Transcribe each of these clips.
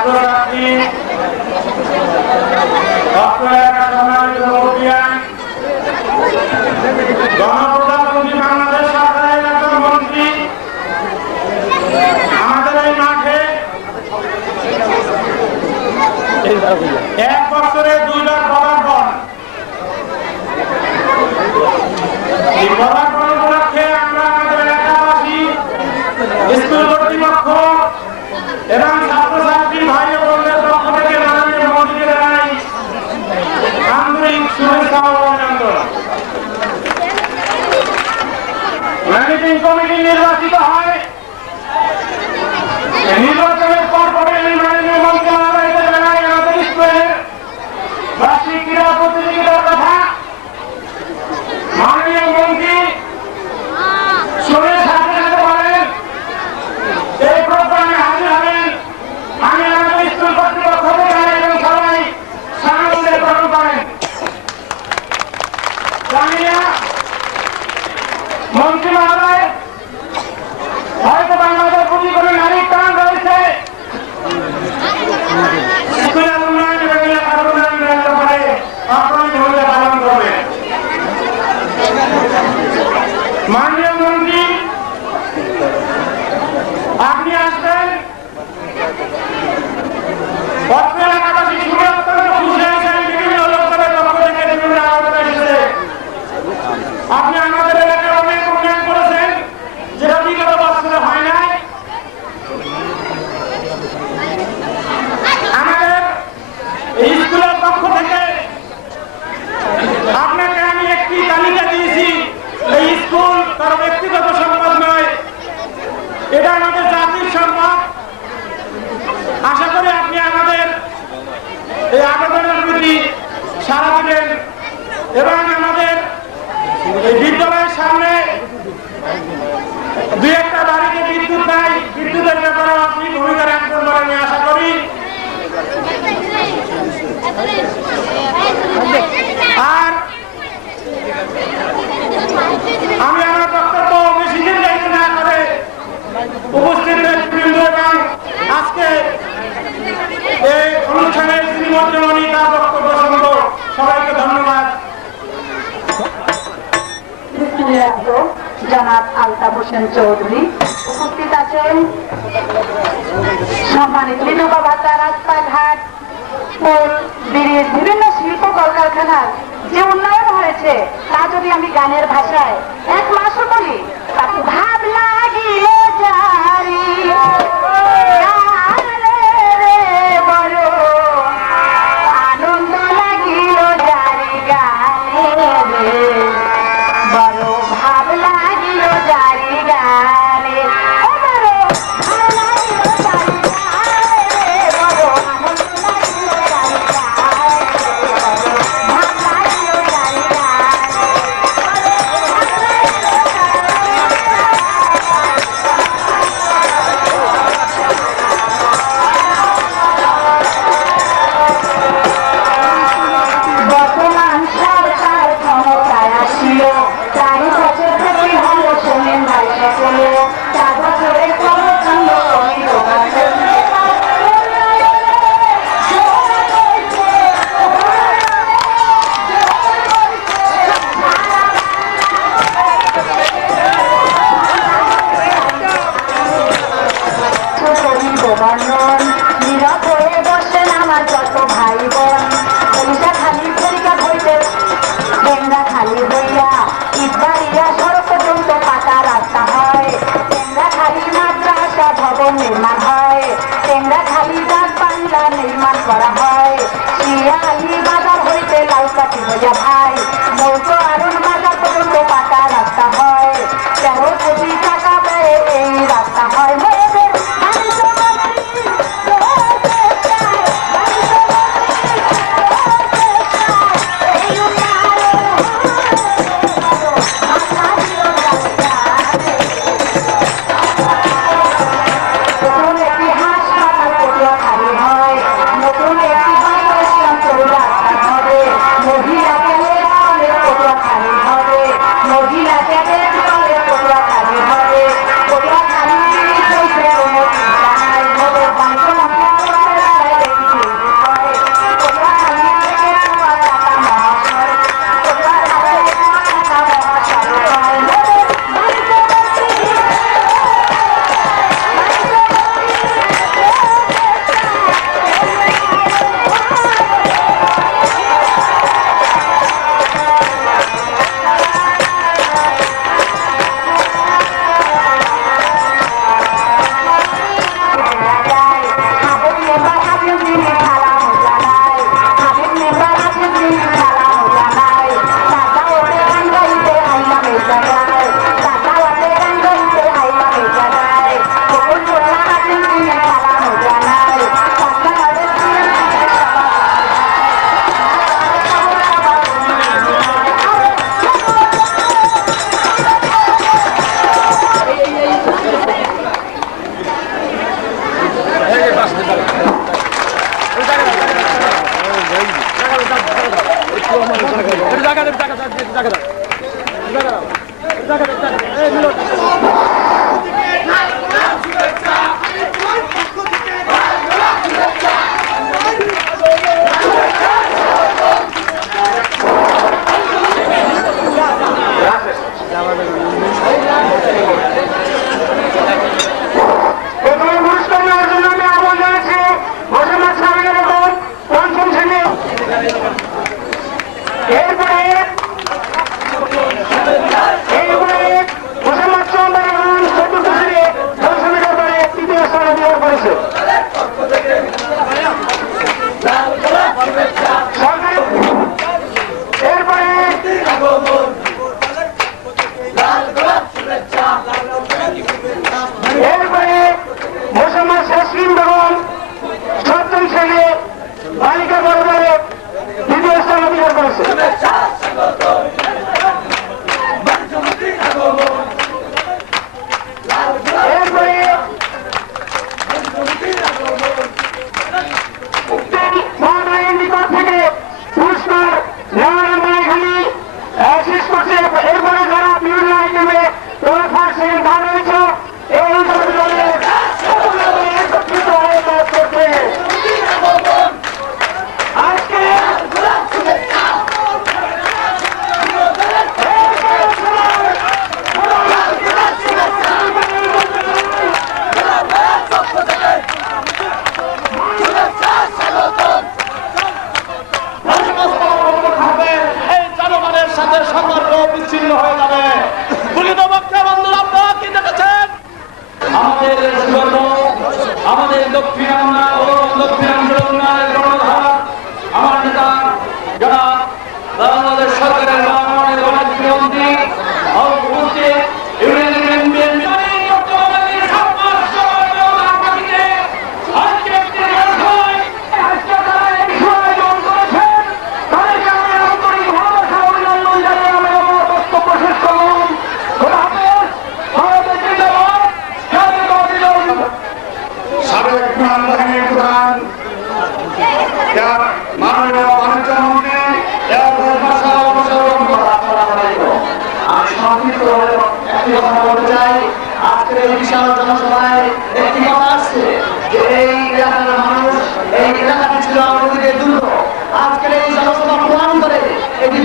ছাত্রছাত্রী, অত্র এলাকার সম্মানিত মুরব্বিয়ান, গণপ্রজাতন্ত্রী বাংলাদেশ সরকারের একজন মন্ত্রী আমাদের এই মাঠে 1 বছরে 2 বার পদার্পণ। এই পদার্পণ উপলক্ষে আমরা আমাদের এলাকাবাসী, স্কুল কর্তৃপক্ষ এবং ছাত্রছাত্রী ভাই ও বোনদের পক্ষ থেকে মাননীয় মন্ত্রীকে জানাই আন্তরিক শুভেচ্ছা ও অভিনন্দন। ম্যানেজিং কমিটি নির্বাচিত হয়, নির্বাচনের পর পরে মাননীয় মন্ত্রী মহোদয়কে জানাই আমাদের স্কুলের বার্ষিক ক্রীড়া প্রতিযোগিতার কথা। মাননীয় মন্ত্রী শুনে সাথে সাথে বলেন এই প্রোগ্রামে হাজির হবেন। আমি আমাদের স্কুল কর্তৃপক্ষ থেকে এবং সবাই সানন্দে গ্রহণ করেন। জানিয়া মন্ত্রী মহোদয় হয়তো বাংলাদেশের প্রতি কোনো নারীর টান রয়েছে, স্কুলের উন্নয়ন এবং এলাকার উন্নয়নের ব্যাপারে অগ্রণী ভূমিকা পালন করবে। মাননীয় মন্ত্রী আপনি আসবেন, অত্র এলাকাবাসী শুনে অত্যন্ত খুশি হয়েছেন। বিভিন্ন লোকসভার পক্ষ থেকে বিভিন্ন আবেদন এসেছে। আপনি আমাদের এলাকায় অনেক উন্নয়ন করেছেন, যেটা বিগত বছরে হয় নাই। আমাদের এই স্কুলের পক্ষ থেকে আপনাকে আমি একটি তালিকা দিয়েছি। এই স্কুল তার ব্যক্তিগত সম্পদ নয়, এটা আমাদের জাতির সম্পদ। আশা করি আপনি আমাদের এই আবেদনের প্রতি সাড়া দিবেন এবং আমাদের এই বিদ্যালয়ের সামনে 2-1টা বাড়িতে বিদ্যুৎ নাই, বিদ্যুতের ব্যাপারে আপনি ভূমিকা রাখবেন বলে আমি আশা করি। আর আমি আমার বক্তব্য বেশি দীর্ঘায়িত না করে উপস্থিত নেতৃবৃন্দ এবং আজকে এই অনুষ্ঠানের যিনি মন্ত্রী তার বক্তব্য শুনব। সবাইকে ধন্যবাদ। জনাব আলতাফ হোসেন চৌধুরী উপস্থিত আছেন। সম্মানিত বিধবা ভাতা, রাস্তাঘাট, পুল, ব্রিজ, বিভিন্ন শিল্প কলকারখানার যে উন্নয়ন হয়েছে তা যদি আমি গানের ভাষায় 1 মাসও বলি, তাকে ভাব লাগিল জারি আনন্দ লাগিল জারি গানে রে, বড় ভাব লাগিল জারি গানে, বড় ভাব লাগিল জারি গানে, বড় আনন্দ লাগিল জারি গানে, ভাব লাগিল জারি গানে। বর্তমান সরকার ক্ষমতায় আসিল, 4 বছর প্রতি হল শোনেন ভাই সকলে, 4 বছরে প্রচন্ড গভর্নর নীরব হয়ে বসেন আমার যত ভাই বোন, পরীক্ষা খালি পরীক্ষা হইতে ডেঙ্গা খালি হইয়া ইটবাড়িয়া সড়ক পর্যন্ত পাকা রাস্তা হয়, ডেঙ্গা খালি মাদ্রাসা ভবন নির্মাণ হয়, ডেঙ্গা খালি ডাক বাংলা নির্মাণ করা হয়, শিয়ালি বাজার হইতে লাউকাঠি হইয়া ভাই মৌতো আরুন বাজার পর্যন্ত পাকা রাস্তা হয়, 13 কোটি টাকা ব্যয়ে এই রাস্তা হয়। নতুন একটি আমাদের দক্ষিণাঞ্চল উন্নয়নের কর্ণধার আমার নেতা যারা বাংলাদেশ সরকারের মন্ত্রী আজকের এই বিশাল জনসভায় একটি কথা আসছে যে এই এলাকার মানুষ এই এলাকাটি ছিল আমাদের দুর্গ। আজকের এই জনসভা প্রমাণ করে এটি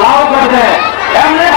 লাভ করে